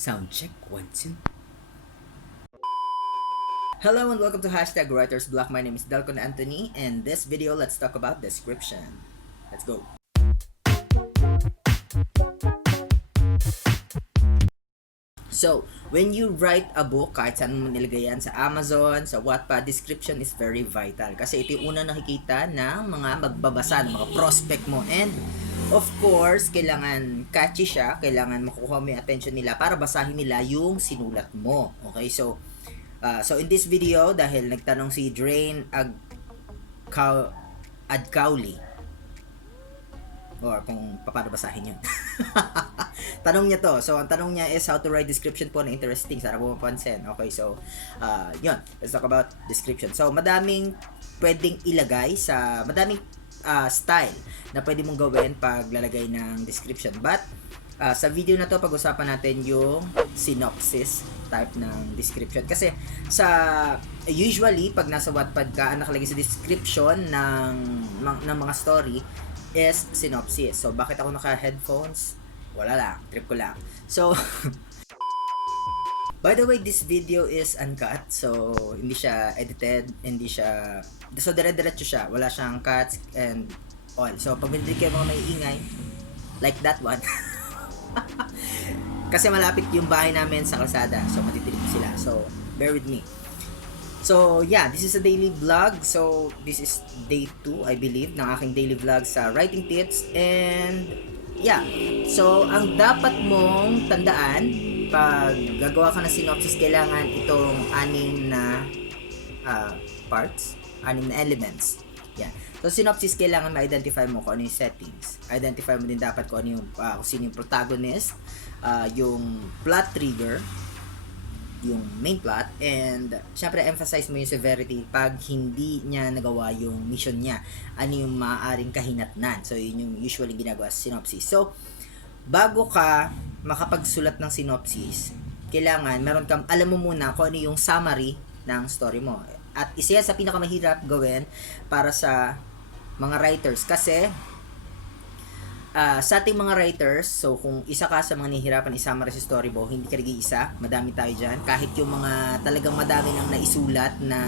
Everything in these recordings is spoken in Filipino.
Sound check, 1, 2. Hello and welcome to Writer's Block. My name is Delcon Anthony, and this video, let's talk about description. Let's go. So, when you write a book, kahit saan mo nilagay yan, sa Amazon, sa Wattpad, description is very vital. Kasi ito yung unang nakikita ng mga magbabasa, ng mga prospect mo. And, of course, kailangan catchy siya, kailangan makukuha mo yung attention nila para basahin nila yung sinulat mo. Okay, so in this video, dahil nagtanong si Drain Adcowley, or kung paano basahin yun. Tanong niya to. So, ang tanong niya is how to write description po na interesting. Sana po mapansin. Okay, so, yun. Let's talk about description. So, madaming pwedeng ilagay sa, madaming style na pwede mong gawin pag lalagay ng description. But, sa video na to, pag-usapan natin yung synopsis type ng description. Kasi, usually, pag nasa Wattpad ka, ang nakalagay sa description ng mga story is synopsis. So, bakit ako naka-headphones? Wala lang. Trip ko lang. So, by the way, this video is uncut. So, hindi siya edited. Hindi siya... So, dire-diretso siya. Wala siyang cuts and all. So, pag hindi kayo mga may ingay, like that one. Kasi malapit yung bahay namin sa kalsada. So, matitilip sila. So, bear with me. So, yeah, this is a daily vlog. So, this is day 2, I believe, ng aking daily vlog sa writing tips. And, yeah. So, ang dapat mong tandaan, pag gagawa ka ng synopsis, kailangan itong 6 na parts, 6 na elements. Yeah. So, synopsis, kailangan ma-identify mo kung ano yung settings. Identify mo din dapat kung ano yung, kung sino yung protagonist, yung plot trigger, yung main plot, and syempre emphasize mo yung severity pag hindi niya nagawa yung mission niya, ano yung maaaring kahinatnan. So yun yung usually ginagawa sa synopsis. So bago ka makapagsulat ng synopsis, kailangan meron kang alam mo muna kung ano yung summary ng story mo, at isa yan sa pinakamahirap gawin para sa mga writers. Kasi sa ating mga writers, so kung isa ka sa mga nahihirapan i-summarize sa story mo, hindi ka nag-iisa, madami tayo dyan. Kahit yung mga talagang madami nang naisulat na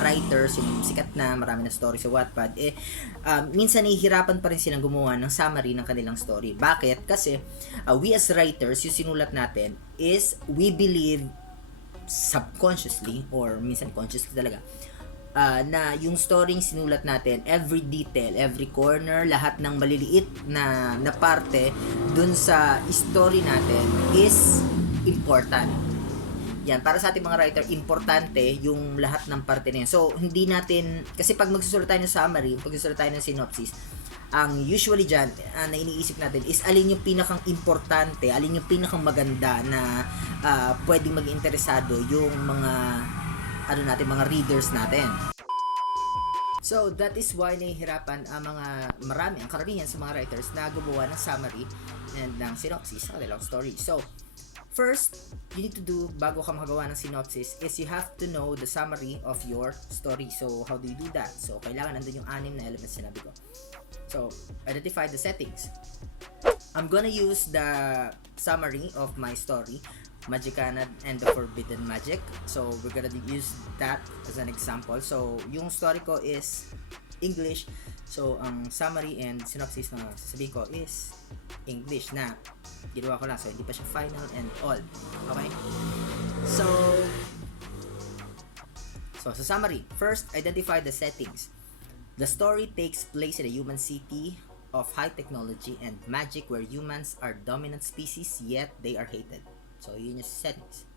writers, yung sikat na marami na story sa Wattpad, minsan nahihirapan pa rin silang gumawa ng summary ng kanilang story. Bakit? Kasi we as writers, yung sinulat natin is we believe subconsciously or minsan consciously talaga, na yung story sinulat natin, every detail, every corner, lahat ng maliliit na parte dun sa story natin is important. Yan, para sa ating mga writer, importante yung lahat ng parte na yun. So, hindi natin, kasi pag magsusulat tayo ng summary, pag magsusulat tayo ng synopsis, ang usually dyan, na iniisip natin is alin yung pinakang importante, alin yung pinakang maganda na pwedeng maging interesado yung mga mga readers natin. So, that is why nahihirapan ang karamihan sa mga writers na gumawa ng summary and ng synopsis sa kanilang story. So, first, you need to do, bago ka magawa ng synopsis, is you have to know the summary of your story. So, how do you do that? So, kailangan nandun yung 6 na elements na sinabi ko. So, identify the settings. I'm gonna use the summary of my story, Magicana and the Forbidden Magic. So, we're gonna use that as an example. So, yung story ko is English. So, ang summary and synopsis na sasabihin ko is English na ginawa ko lang. So, hindi pa siya final and all. Okay? So, sa summary, first, identify the settings. The story takes place in a human city of high technology and magic where humans are dominant species, yet they are hated. So, yun yung settings.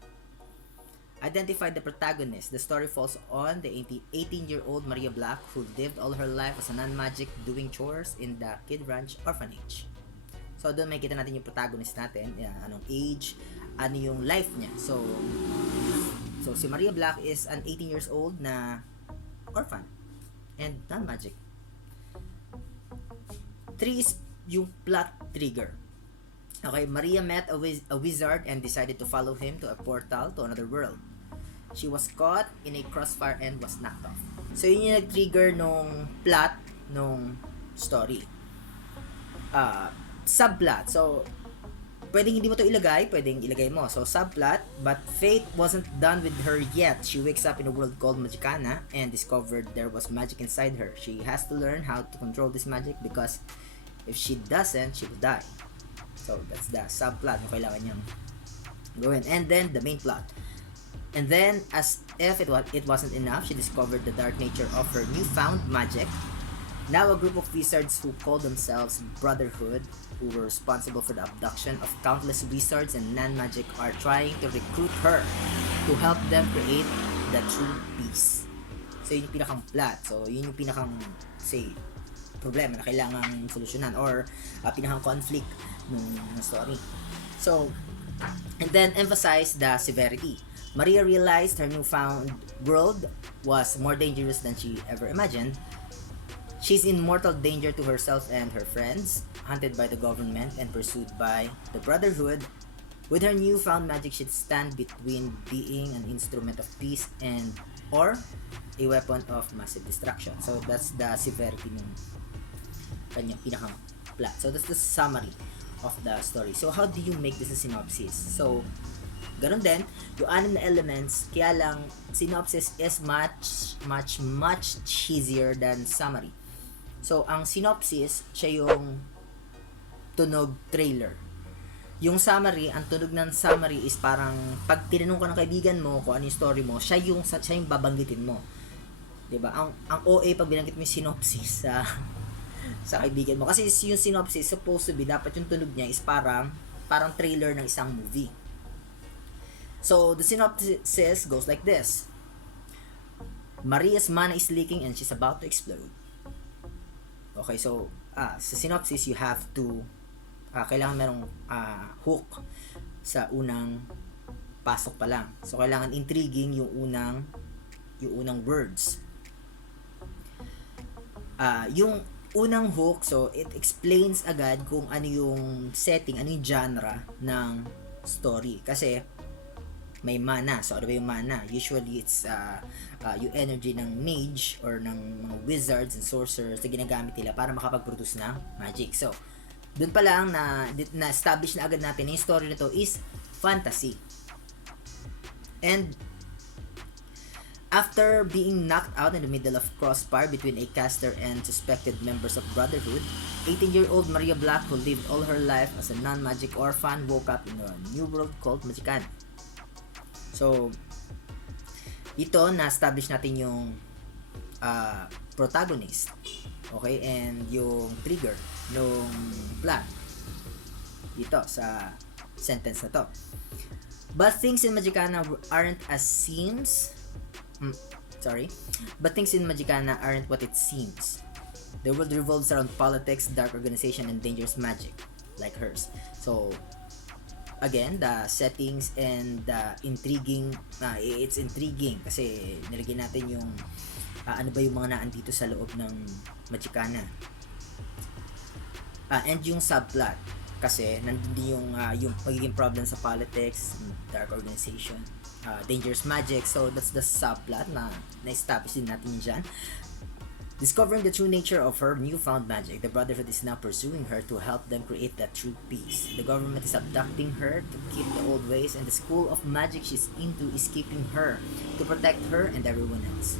Identify the protagonist. The story falls on the 18-year-old Maria Black who lived all her life as a non-magic doing chores in the Kid Ranch orphanage. So, doon makikita natin yung protagonist natin, anong age, ano yung life niya. So si Maria Black is an 18 years old na orphan and non-magic. 3 is yung plot trigger. Okay, Maria met a wizard and decided to follow him to a portal to another world. She was caught in a crossfire and was knocked off. So, yun yung nag-trigger nung plot nung story. Subplot. So, pwedeng hindi mo to ilagay, pwedeng ilagay mo. So, subplot, but fate wasn't done with her yet. She wakes up in a world called Magicana and discovered there was magic inside her. She has to learn how to control this magic because if she doesn't, she will die. So, that's the subplot na kailangan niyang gawin. And then, the main plot. And then, as if it wasn't enough, she discovered the dark nature of her newfound magic. Now, a group of wizards who call themselves Brotherhood, who were responsible for the abduction of countless wizards and non-magic, are trying to recruit her to help them create the true peace. So, yun yung pinakang plot. So, yun yung pinakang, say, problema na kailangang solusyonan or pinakang conflict ng story. So, and then emphasize the severity. Maria realized her newfound world was more dangerous than she ever imagined. She's in mortal danger to herself and her friends, hunted by the government and pursued by the Brotherhood. With her newfound magic, she'd stand between being an instrument of peace and or a weapon of massive destruction. So that's the severity ng kanyang pinakang plot. So that's the summary of the story. So how do you make this a synopsis? So ganun din, yung 6 na elements, kaya lang synopsis is much easier than summary. So ang synopsis, siya yung tunog trailer. Yung summary, ang tunog ng summary is parang pag tinanong ka ng kaibigan mo kung ano yung story mo, siya yung babanggitin mo. 'Di ba? Ang OA pag binanggit mo yung synopsis sa kaibigan mo, kasi yung synopsis supposed to be, dapat yung tunog niya is parang trailer ng isang movie. So the synopsis goes like this. Maria's mana is leaking and she's about to explode. Okay, so sa synopsis you have to kailangan merong hook sa unang pasok pa lang. So kailangan intriguing yung unang words. Yung unang hook, so it explains agad kung ano yung setting, ano yung genre ng story. Kasi may mana. So ano ba yung mana? Usually it's yung energy ng mage or ng mga wizards and sorcerers na ginagamit nila para makapag-produce ng magic. So dun pa lang na-establish na agad natin na yung story nito is fantasy. And after being knocked out in the middle of crossfire between a caster and suspected members of Brotherhood, 18-year-old Maria Black, who lived all her life as a non-magic orphan, woke up in a new world called Magicana. So, dito na-establish natin yung protagonist. Okay? And yung trigger ng plot. Dito sa sentence na to. But things in Magicana aren't as seems. But things in Magicana aren't what it seems. The world revolves around politics, dark organization, and dangerous magic, like hers. So, again, the settings and the intriguing, it's intriguing kasi nilagyan natin yung ano ba yung mga naandito sa loob ng Magicana. And yung subplot kasi nandun yung magiging problem sa politics, dark organization, dangerous magic. So that's the subplot na na-establish din natin dyan. Discovering the true nature of her newfound magic, the Brotherhood is now pursuing her to help them create that true peace. The government is abducting her to keep the old ways, and the school of magic she's into is keeping her to protect her and everyone else.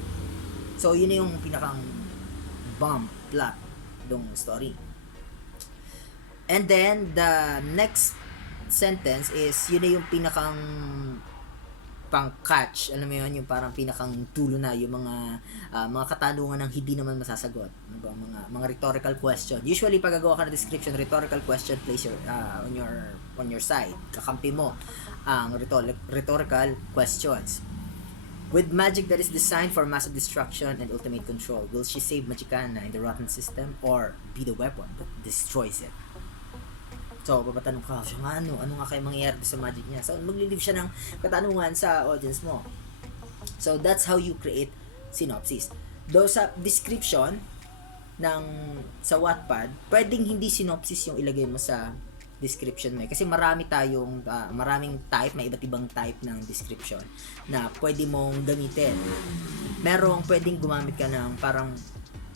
So yun yung pinakang bomb plot ng story. And then the next sentence is yun na yung pinakang pang-catch, alam mo yun, yung parang pinakang tulo na, yung mga katanungan ng hindi naman masasagot. Ano ba, mga rhetorical question. Usually, pag gagawa ka ng description, rhetorical question place on your side. Kakampi mo ang rhetorical questions. With magic that is designed for massive destruction and ultimate control, will she save Magicana in the rotten system or be the weapon that destroys it? So, papatanong ka, siya nga ano nga kayo mangyayari sa magic niya? So, maglilive siya ng katanungan sa audience mo. So, that's how you create synopsis. Though sa description sa Wattpad, pwedeng hindi synopsis yung ilagay mo sa description mo. Kasi maraming type, may iba't ibang type ng description na pwede mong gamitin. Merong pwedeng gumamit ka ng parang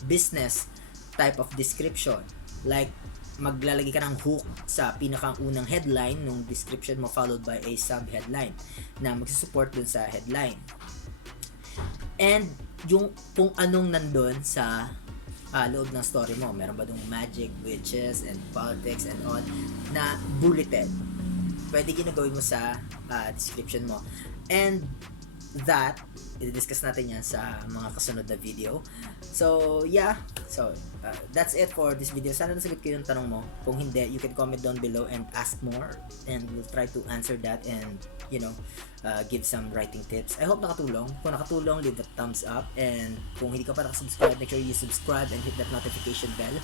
business type of description. Like, maglalagay ka ng hook sa pinakaunang headline nung description mo, followed by a sub-headline na magsusupport dun sa headline. And yung kung anong nandun sa loob ng story mo, meron ba dong magic, witches, and politics and all na bulleted, pwede ginagawin mo sa description mo. And that, i-discuss natin yan sa mga kasunod na video. So, yeah. So, that's it for this video. Sana nasagot ko yung tanong mo. Kung hindi, you can comment down below and ask more. And we'll try to answer that and, give some writing tips. I hope nakatulong. Kung nakatulong, leave a thumbs up. And kung hindi ka pa nakasubscribe, make sure you subscribe and hit that notification bell.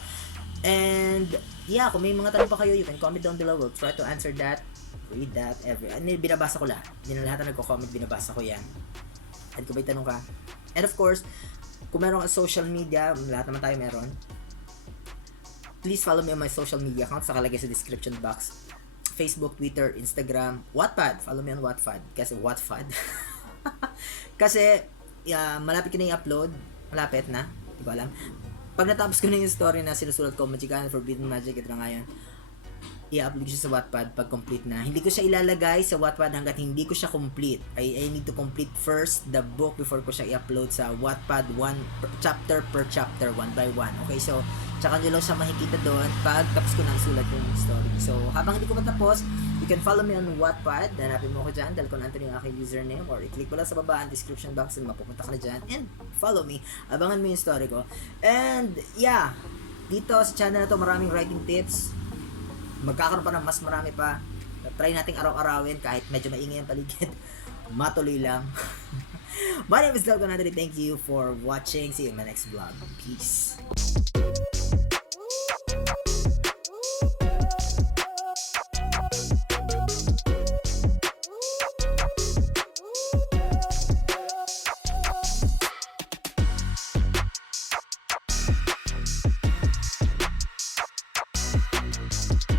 And, yeah, kung may mga tanong pa kayo, you can comment down below. We'll try to answer that. Read that, binabasa ko lahat. Hindi na lahat na nagko-comment, binabasa ko yan. And kung may tanong ka. And of course, kung meron ka social media, lahat naman tayo meron. Please follow me on my social media accounts. Nakalagay sa description box. Facebook, Twitter, Instagram, Wattpad. Follow me on Wattpad. Kasi Wattpad. Kasi, malapit ko na i-upload. Malapit na. Hindi ko alam. Pag natapos ko na yung story na sinusulat ko, Magic and Forbidden Magic, ito na ngayon. I-upload ko siya sa Wattpad pag complete na. Hindi ko siya ilalagay sa Wattpad hanggat hindi ko siya complete. I need to complete first the book before ko siya i-upload sa Wattpad chapter per chapter, one by one. Okay, so tsaka nyo lang siya makikita doon pag tapos ko na sulat yung story. So habang hindi ko pa tapos, you can follow me on Wattpad. Hanapin mo ko dyan, Delcon yung aking username, or i-click mo lang sa baba ang description box and mapupunta ka na dyan and follow me. Abangan mo yung story ko. And yeah, dito sa channel na to maraming writing tips. Magkakaroon pa ng mas marami pa. Try nating araw-arawin kahit medyo maingay ang paligid. Matuloy lang. My name is Delcon. Thank you for watching. See you in my next vlog. Peace.